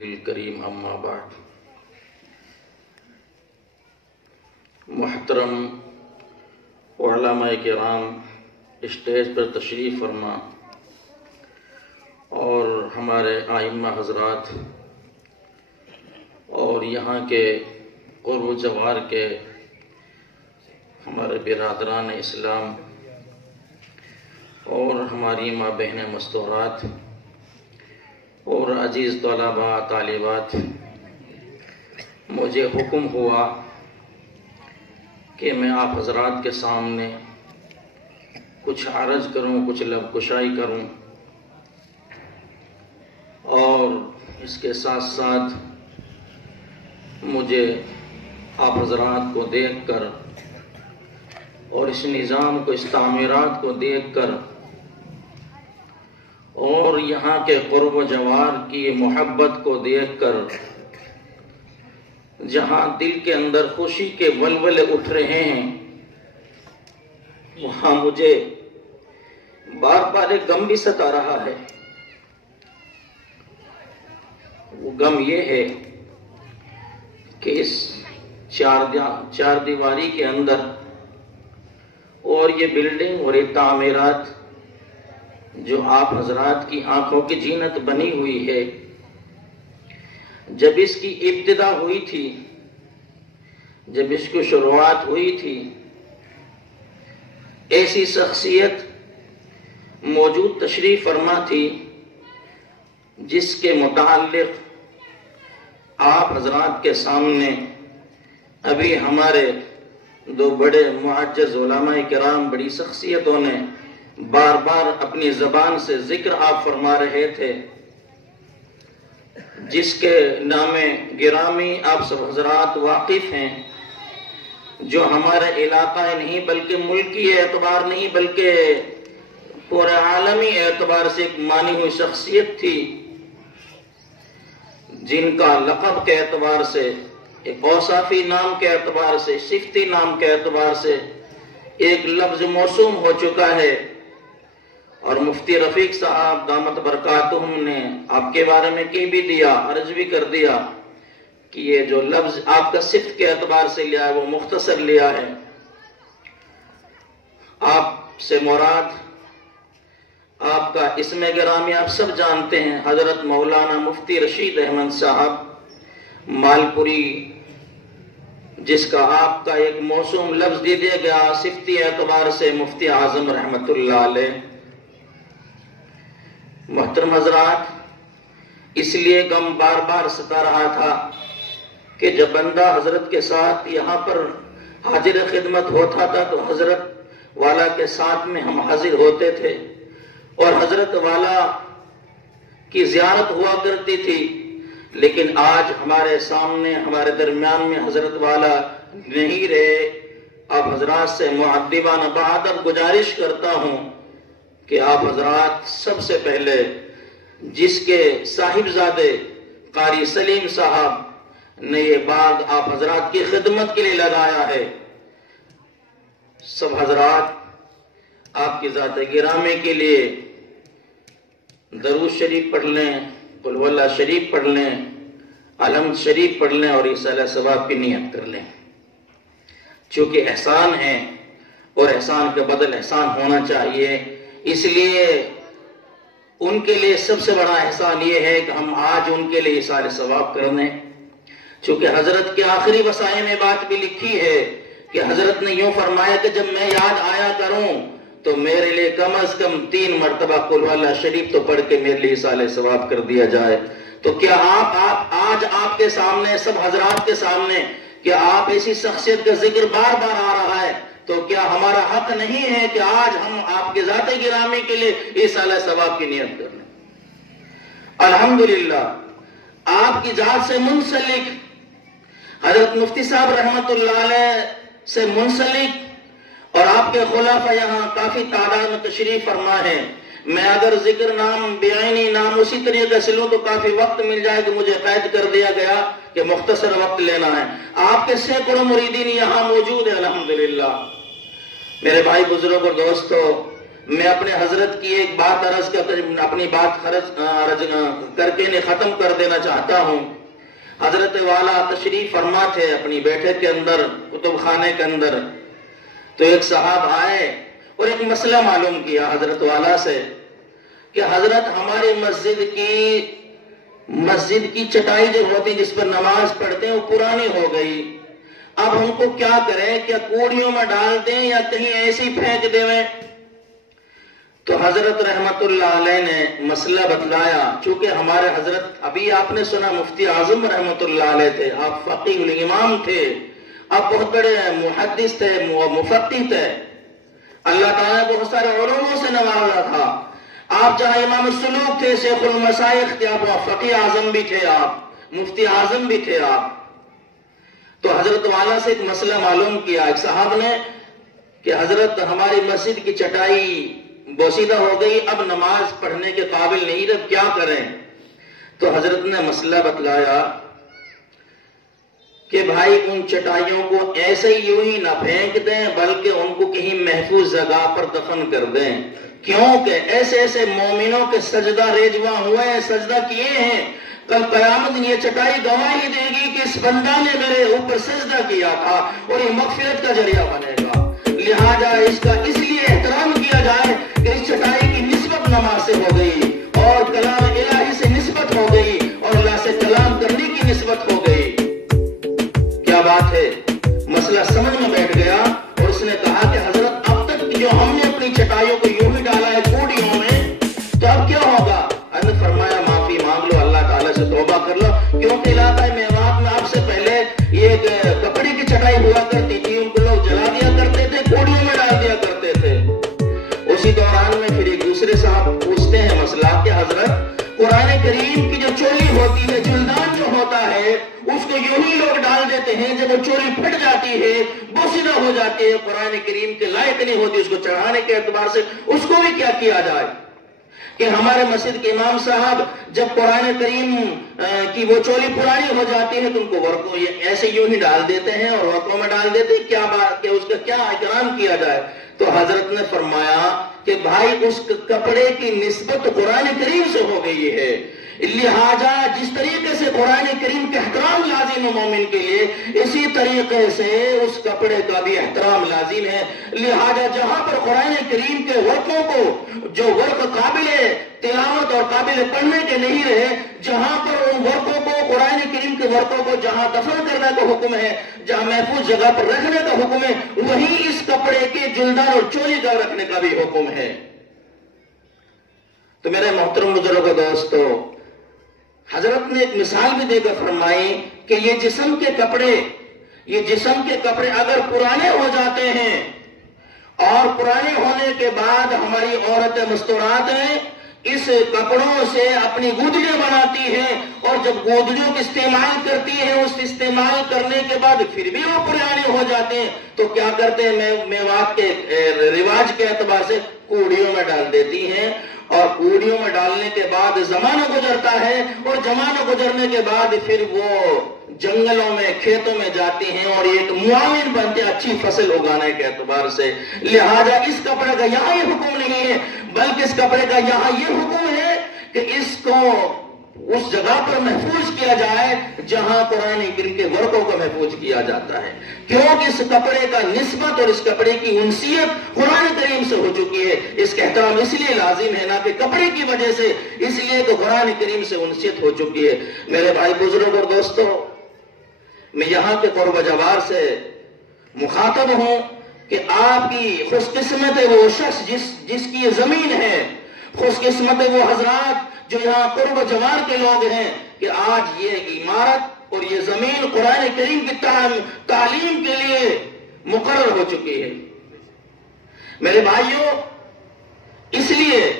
کریم اما بعد، محترم علماء کرام اسٹیج پر تشریف فرما اور ہمارے ائمہ حضرات اور یہاں کے قرب و جوار کے ہمارے برادران اسلام اور ہماری ماں بہنیں مستورات اور عزیز طلباء طالبات، مجھے حکم ہوا کہ میں آپ حضرات کے سامنے کچھ عرض کروں، کچھ لب کشائی کروں، اور اس کے ساتھ ساتھ مجھے آپ حضرات کو دیکھ کر اور اس نظام کو، اس تعمیرات کو دیکھ کر اور یہاں کے قرب و جوار کی محبت کو دیکھ کر جہاں دل کے اندر خوشی کے ولولے اٹھ رہے ہیں، وہاں مجھے بار بار ایک غم بھی ستا رہا ہے۔ وہ غم یہ ہے کہ اس چار دیواری کے اندر اور یہ بلڈنگ اور یہ تعمیرات جو آپ حضرات کی آنکھوں کی زینت بنی ہوئی ہے، جب اس کی ابتدا ہوئی تھی، جب اس کی شروعات ہوئی تھی، ایسی شخصیت موجود تشریف فرما تھی جس کے متعلق آپ حضرات کے سامنے ابھی ہمارے دو بڑے معزز علماء کرام، بڑی شخصیتوں نے بار بار اپنی زبان سے ذکر آپ فرما رہے تھے، جس کے نام گرامی آپ سب حضرات واقف ہیں، جو ہمارے علاقہ نہیں بلکہ ملکی اعتبار نہیں بلکہ پورے عالمی اعتبار سے ایک مانی ہوئی شخصیت تھی، جن کا لقب کے اعتبار سے، ایک اوصافی نام کے اعتبار سے، صفتی نام کے اعتبار سے ایک لفظ موسوم ہو چکا ہے، اور مفتی رفیق صاحب دامت برکاتہم نے آپ کے بارے میں کہہ بھی دیا، عرض بھی کر دیا کہ یہ جو لفظ آپ کا صفت کے اعتبار سے لیا ہے وہ مختصر لیا ہے۔ آپ سے مراد آپ کا اسم گرامی آپ سب جانتے ہیں، حضرت مولانا مفتی رشید احمد صاحب مالپوری، جس کا آپ کا ایک موسوم لفظ دے دیا گیا صفتی اعتبار سے مفتی اعظم رحمت اللہ علیہ۔ محترم حضرات، اس لیے غم بار بار ستا رہا تھا کہ جب بندہ حضرت کے ساتھ یہاں پر حاضر خدمت ہوتا تھا تو حضرت والا کے ساتھ میں ہم حاضر ہوتے تھے، اور حضرت والا کی زیارت ہوا کرتی تھی، لیکن آج ہمارے سامنے، ہمارے درمیان میں حضرت والا نہیں رہے۔ آپ حضرات سے معدبانہ بادب گزارش کرتا ہوں کہ آپ حضرات سب سے پہلے جس کے صاحبزادے قاری سلیم صاحب نے یہ باغ آپ حضرات کی خدمت کے لیے لگایا ہے، سب حضرات آپ کی ذات گرامی کے لیے درود شریف پڑھ لیں، قل ہو اللہ شریف پڑھ لیں، الحمد شریف پڑھ لیں اور ایصال ثواب کی نیت کر لیں، چونکہ احسان ہے اور احسان کے بدل احسان ہونا چاہیے۔ اس لیے ان کے لیے سب سے بڑا احسان یہ ہے کہ ہم آج ان کے لیے ایصال ثواب کر دیں، چونکہ حضرت کے آخری وصایا میں بات بھی لکھی ہے کہ حضرت نے یوں فرمایا کہ جب میں یاد آیا کروں تو میرے لیے کم از کم 3 مرتبہ قل ہو اللہ شریف تو پڑھ کے میرے لیے ایصال ثواب کر دیا جائے۔ تو کیا آپ آج آپ کے سامنے، سب حضرات کے سامنے، کہ آپ ایسی شخصیت کا ذکر بار بار آ رہا ہے، تو کیا ہمارا حق نہیں ہے کہ آج ہم آپ کے ذات گرامی کے لیے ایصال ثواب کی نیت کر لیں؟ الحمدللہ آپ کی ذات سے منسلک حضرت مفتی صاحب رحمت اللہ علیہ سے منسلک اور آپ کے خلافہ یہاں کافی تعداد میں تشریف فرما ہے۔ میں اگر ذکر نام بعینی نام اسی طریقے سے لوں تو کافی وقت مل جائے کہ مجھے قید کر دیا گیا کہ مختصر وقت لینا ہے۔ آپ کے سینکڑوں مریدین یہاں موجود ہیں الحمدللہ۔ میرے بھائی بزرگ اور دوستو، میں اپنے حضرت کی ایک بات اپنی بات کر کے ختم کر دینا چاہتا ہوں۔ حضرت والا تشریف فرما تھے اپنی بیٹھک کے اندر، کتب خانے کے اندر، تو ایک صاحب آئے اور ایک مسئلہ معلوم کیا حضرت والا سے کہ حضرت ہماری مسجد کی چٹائی جو ہوتی جس پر نماز پڑھتے ہیں وہ پرانی ہو گئی، اب ہم کو کیا کریں، کیا کوڑیوں میں ڈال دیں یا کہیں ایسی پھینک دیں؟ تو حضرت رحمت اللہ علیہ نے مسئلہ بتلایا، چونکہ ہمارے حضرت ابھی آپ نے سنا مفتی اعظم رحمت اللہ علیہ تھے، آپ فقیہ الامام تھے، آپ بہت بڑے محدث تھے، مفقہ تھے، اللہ تعالیٰ نے بہت سارے علوموں سے نوازا تھا۔ آپ جہاں امام السلوک تھے، شیخ المشائخ تھے، آپ فقیہ اعظم بھی تھے، آپ مفتی اعظم بھی تھے آپ۔ تو حضرت والا سے ایک مسئلہ معلوم کیا ایک صاحب نے کہ حضرت ہماری مسجد کی چٹائی بوسیدہ ہو گئی، اب نماز پڑھنے کے قابل نہیں، اب کیا کریں؟ تو حضرت نے مسئلہ بتلایا کہ بھائی ان چٹائیوں کو ایسے یوں ہی نہ پھینک دیں بلکہ ان کو کہیں محفوظ جگہ پر دفن کر دیں، کیونکہ ایسے مومنوں کے سجدہ ریجواں ہوئے ہیں، سجدہ کیے ہیں، کل قیامت یہ چٹائی گواہی دے گی کہ اس بندہ نے میرے اوپر سجدہ کیا تھا اور یہ مغفرت کا ذریعہ بنے گا، لہذا اس کا اس لیے احترام کیا جائے کہ اس چٹائی کی نسبت نماز سے ہو گئی اور کلام الہی سے نسبت ہو گئی اور اللہ سے کلام کرنے کی نسبت ہو گئی۔ کیا بات ہے، مسئلہ سمجھ میں بیٹھ گیا اور اس نے کہا کہ حضرت اب تک جو ہم نے اپنی چٹائیوں کو یوں ہی ڈالا ہے کوڑیوں میں، تو اب کیا ہوگا؟ نے فرمایا معافی مانگ لو، اللہ تعالیٰ سے توبہ کر لو، کیونکہ علاقہ میوات میں آپ سے پہلے یہ کپڑے کی چٹائی ہوا کرتی تھی، ان کو لوگ جلا دیا کرتے تھے، کوڑیوں میں ڈال دیا کرتے تھے۔ اسی دوران میں پھر ایک دوسرے صاحب پوچھتے ہیں مسئلہ کہ حضرت قرآن کریم کی جو چولی ہوتی ہے، جلدان جو ہوتا ہے، اس کو یوں ہی لوگ ڈال دیتے ہیں، جب وہ چولی پھٹ جاتی ہے، بوسیدہ ہو جاتی ہے، قرآن کریم کے لائق نہیں ہوتی، اس کو چڑھانے کے اعتبار سے اس کو بھی کیا کیا جائے؟ کہ ہمارے مسجد کے امام صاحب جب قرآن کریم کی وہ چولی پرانی ہو جاتی ہے تو ان کو ورقوں ایسے یوں ہی ڈال دیتے ہیں اور ورقوں میں ڈال دیتے ہیں، کیا بات کہ اس کا کیا احترام کیا جائے؟ تو حضرت نے فرمایا کہ بھائی اس کپڑے کی نسبت قرآن کریم سے ہو گئی ہے، لہذا جس طریقے سے قرآن کریم کے احترام لازم ہے مومن کے لیے، اسی طریقے سے اس کپڑے کا بھی احترام لازم ہے، لہذا جہاں پر قرآن کریم کے ورقوں کو جو ورق قابل تلاوت اور قابل پڑھنے کے نہیں رہے، جہاں پر ان ورقوں کو قرآن کریم کے ورقوں کو جہاں دفن کرنے کا حکم ہے، جہاں محفوظ جگہ پر رکھنے کا حکم ہے، وہیں اس کپڑے کے جلدان اور چولی کا رکھنے کا بھی حکم ہے۔ تو میرے محترم بزرگوں دوستو، حضرت نے ایک مثال بھی دے کر فرمائی کہ یہ جسم کے کپڑے اگر پرانے ہو جاتے ہیں اور پرانے ہونے کے بعد ہماری عورتیں مستورات ہیں، اس کپڑوں سے اپنی گودڑیاں بناتی ہیں اور جب گودڑیوں کی استعمال کرتی ہیں، اس استعمال کرنے کے بعد پھر بھی وہ پرانے ہو جاتے ہیں تو کیا کرتے ہیں؟ میوات کے رواج کے اعتبار سے کوڑیوں میں ڈال دیتی ہیں، اور کوڑیوں میں ڈالنے کے بعد زمانہ گزرتا ہے اور زمانہ گزرنے کے بعد پھر وہ جنگلوں میں کھیتوں میں جاتی ہیں اور ایک معاون بنتے ہیں اچھی فصل اگانے کے اعتبار سے، لہذا اس کپڑے کا یہاں یہ حکم نہیں ہے بلکہ اس کپڑے کا یہاں یہ حکم ہے کہ اس کو اس جگہ پر محفوظ کیا جائے جہاں قرآن کریم کے ورقوں کو محفوظ کیا جاتا ہے، کیونکہ اس کپڑے کا نسبت اور اس کپڑے کی انسیت قرآن کریم سے ہو چکی ہے۔ اس کا احترام اس لیے لازم ہے، نہ کہ کپڑے کی وجہ سے، اس لیے کہ قرآن کریم سے انسیت ہو چکی ہے۔ میرے بھائی بزرگ اور دوستو، میں یہاں کے قرب جوار سے مخاطب ہوں کہ آپ کی خوش قسمت ہے وہ شخص جس کی یہ زمین ہے، خوش قسمت ہے وہ حضرات جو یہاں قرب جوار کے لوگ ہیں کہ آج یہ عمارت اور یہ زمین قرآن کریم کی تعلیم کے لیے مقرر ہو چکی ہے۔ میرے بھائیوں، اس لیے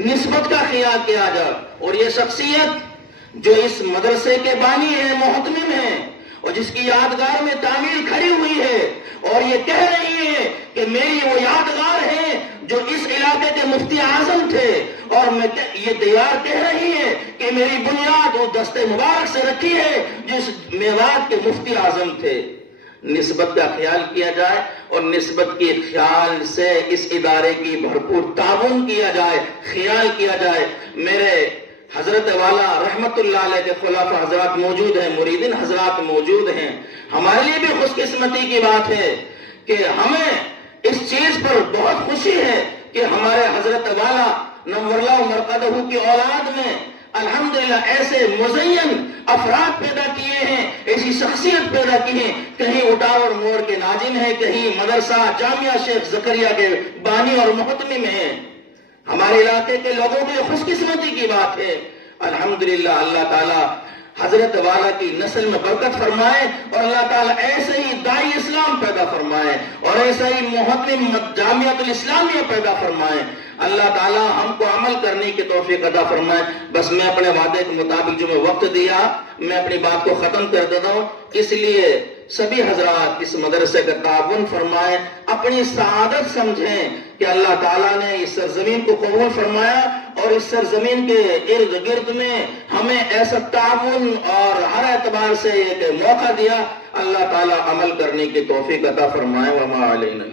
نسبت کا خیال کیا جائے، اور یہ شخصیت جو اس مدرسے کے بانی ہیں، محتمم ہیں، اور جس کی یادگار میں تعمیر کھڑی ہوئی ہے اور یہ کہہ رہی ہے کہ میری وہ یادگار ہے جو اس علاقے کے مفتی اعظم تھے، اور یہ دیوار کہہ رہی ہے کہ میری بنیاد وہ دست مبارک سے رکھی ہے جو اس میوات کے مفتی اعظم تھے۔ نسبت کا خیال کیا جائے اور نسبت کے خیال سے اس ادارے کی بھرپور تعاون کیا جائے، خیال کیا جائے۔ میرے حضرت والا رحمت اللہ علیہ کے خلفاء حضرات موجود ہیں، مریدین حضرات موجود ہیں۔ ہمارے لیے بھی خوش قسمتی کی بات ہے کہ ہمیں اس چیز پر بہت خوشی ہے کہ ہمارے حضرت والا نور اللہ مرقدہ کی اولاد میں الحمدللہ ایسے مزین افراد پیدا کیے ہیں، ایسی شخصیت پیدا کی ہیں، کہیں اٹاور موڑ کے ناظم ہیں، کہیں مدرسہ جامعہ شیخ زکریا کے بانی اور محتمم ہیں۔ ہمارے علاقے کے لوگوں کے لیے خوش قسمتی کی بات ہے۔ الحمدللہ اللہ تعالیٰ حضرت والا کی نسل میں برکت فرمائے اور اللہ تعالیٰ ایسے ہی داعی اسلام پیدا فرمائے اور ایسا ہی محتمم جامعۃ الاسلامیہ پیدا فرمائے۔ اللہ تعالیٰ ہم کو عمل کرنے کی توفیق عطا فرمائے۔ بس میں اپنے وعدے کے مطابق جو میں وقت دیا میں اپنی بات کو ختم کر دیتا ہوں، اس لیے سبھی حضرات اس مدرسے کا تعاون فرمائیں، اپنی سعادت سمجھیں کہ اللہ تعالیٰ نے اس سرزمین کو قبول فرمایا اور اس سرزمین کے ارد گرد میں ہمیں ایسا تعاون اور ہر اعتبار سے ایک موقع دیا۔ اللہ تعالیٰ عمل کرنے کی توفیق عطا فرمائے۔ وما علینا